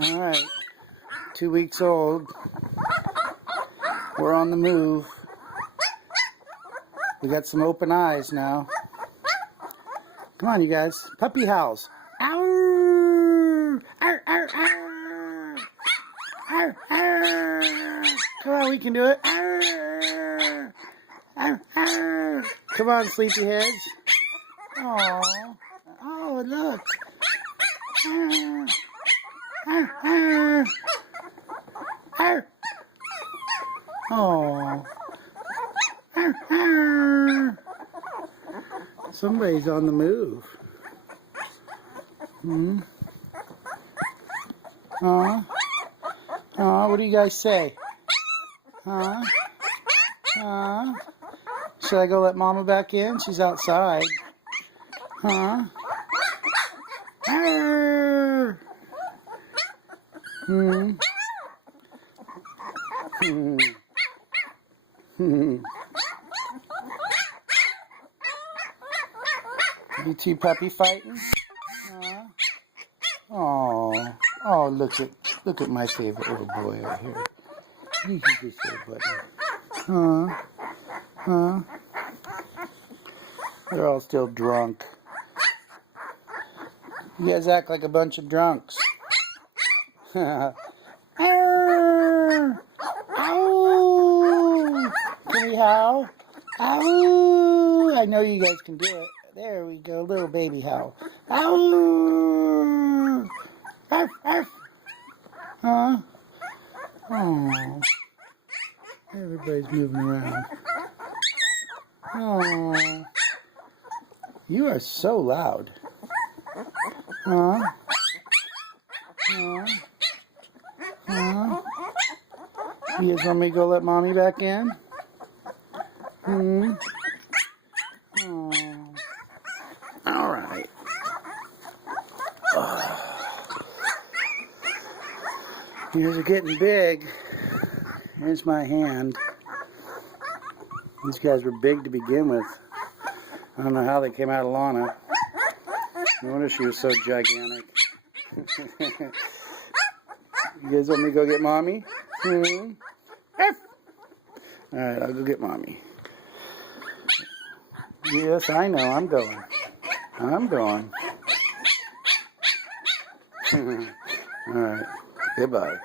Alright, 2 weeks old. We're on the move. We got some open eyes now. Come on, you guys. Puppy howls. Ow! Arr, arr, arr. Arr, arr. Come on, we can do it. Arr, arr, arr. Come on, sleepyheads. Oh, oh, look. Arr, arr, arr. Arr. Oh. Arr, arr. Somebody's on the move. What do you guys say? Should I go let Mama back in? She's outside. Arr. You two puppy fighting? Oh, oh! Look at my favorite little boy right here. He's a good little buddy. They're all still drunk. You guys act like a bunch of drunks. Arr! Ow! Can we howl? Ow! I know you guys can do it. There we go, little baby howl. Ow! Arf, arf. Oh. Everybody's moving around. Oh. You are so loud. You guys want me to go let Mommy back in? Alright. Yours are getting big. Here's my hand. These guys were big to begin with. I don't know how they came out of Lana. No wonder she was so gigantic. You guys want me to go get Mommy? Alright, I'll go get Mommy. Yes, I know. I'm going. I'm going. Alright. Goodbye.